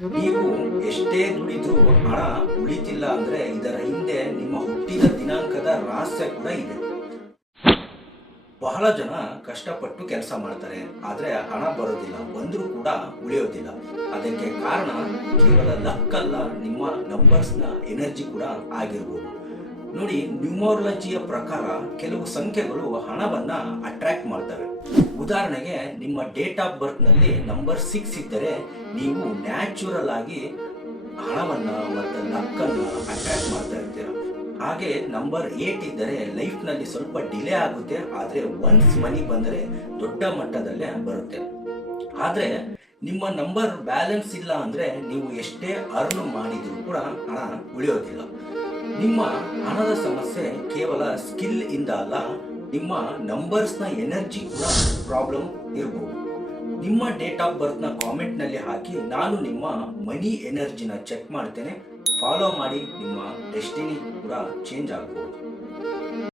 ನೀವು ಎಷ್ಟೇ ದುಡಿದ್ರೂ ಹಣ ಉಳಿತಿಲ್ಲ ಅಂದ್ರೆ ಇದರ ಹಿಂದೆ ನಿಮ್ಮ ಹುಟ್ಟಿದ ದಿನಾಂಕದ ರಹಸ್ಯ ಕೂಡ ಇದೆ. ಬಹಳ ಜನ ಕಷ್ಟಪಟ್ಟು ಕೆಲಸ ಮಾಡ್ತಾರೆ, ಆದ್ರೆ ಹಣ ಬರೋದಿಲ್ಲ, ಬಂದರೂ ಕೂಡ ಉಳಿಯೋದಿಲ್ಲ. ಅದಕ್ಕೆ ಕಾರಣ ಕೇವಲ ಲಕ್ ಅಲ್ಲ, ನಿಮ್ಮ ನಂಬರ್ಸ್ನ ಎನರ್ಜಿ ಕೂಡ ಆಗಿರ್ಬೋದು. ನೋಡಿ, ನ್ಯೂಮರಾಲಜಿಯ ಪ್ರಕಾರ ಕೆಲವು ಸಂಖ್ಯೆಗಳು ಹಣವನ್ನ ಅಟ್ರಾಕ್ಟ್ ಮಾಡ್ತವೆ. ಉದಾಹರಣೆಗೆ, ನಿಮ್ಮ ಡೇಟ್ ಆಫ್ ಬರ್ತ್ ನಲ್ಲಿ ನಂಬರ್ 6 ಇದ್ದರೆ ನೀವು ನ್ಯಾಚುರಲ್ ಆಗಿ ಹಣವನ್ನ ಮತ್ತು ಲಕ್ಕನ್ನು ಅಟ್ರಾಕ್ಟ್ ಮಾಡ್ತಾ ಇರ್ತೀರ. ಹಾಗೆ ನಂಬರ್ 8 ಇದ್ದರೆ ಲೈಫ್ ನಲ್ಲಿ ಸ್ವಲ್ಪ ಡಿಲೇ ಆಗುತ್ತೆ, ಆದ್ರೆ ಒನ್ಸ್ ಮನಿ ಬಂದರೆ ದೊಡ್ಡ ಮಟ್ಟದಲ್ಲೇ ಬರುತ್ತೆ. ಆದ್ರೆ ನಿಮ್ಮ ನಂಬರ್ ಬ್ಯಾಲೆನ್ಸ್ ಇಲ್ಲ ಅಂದ್ರೆ ನೀವು ಎಷ್ಟೇ ಅರ್ನ್ ಮಾಡಿದ್ರು ಕೂಡ ಹಣ ಉಳಿಯೋದಿಲ್ಲ. ನಿಮ್ಮ ಹಣದ ಸಮಸ್ಯೆ ಕೇವಲ ಸ್ಕಿಲ್ ಇಂದ ಅಲ್ಲ, ನಿಮ್ಮ ನಂಬರ್ಸ್ನ ಎನರ್ಜಿ ಕೂಡ ಪ್ರಾಬ್ಲಮ್ ಇರಬಹುದು. ನಿಮ್ಮ ಡೇಟ್ ಆಫ್ ಬರ್ತ್ನ ಕಾಮೆಂಟ್ನಲ್ಲಿ ಹಾಕಿ, ನಾನು ನಿಮ್ಮ ಮನಿ ಎನರ್ಜಿನ ಚೆಕ್ ಮಾಡ್ತೇನೆ. ಫಾಲೋ ಮಾಡಿ, ನಿಮ್ಮ ಡೆಸ್ಟಿನಿ ಕೂಡ ಚೇಂಜ್ ಆಗಬಹುದು.